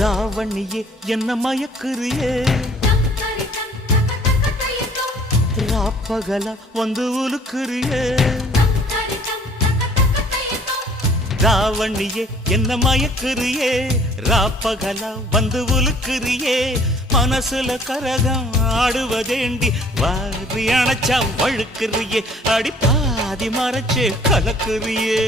ராவணியே என்ன மயக்குறியே ராப்பகல வந்து உலுக்குறியே ராவணியே என்ன மயக்குறியே ராப்பகல வந்து உலுக்குறியே மனசுல கரகம் ஆடுவதேண்டி வாரி அணைச்சா வழுக்குறியே அடி பாதி மறைச்சே கலக்குறியே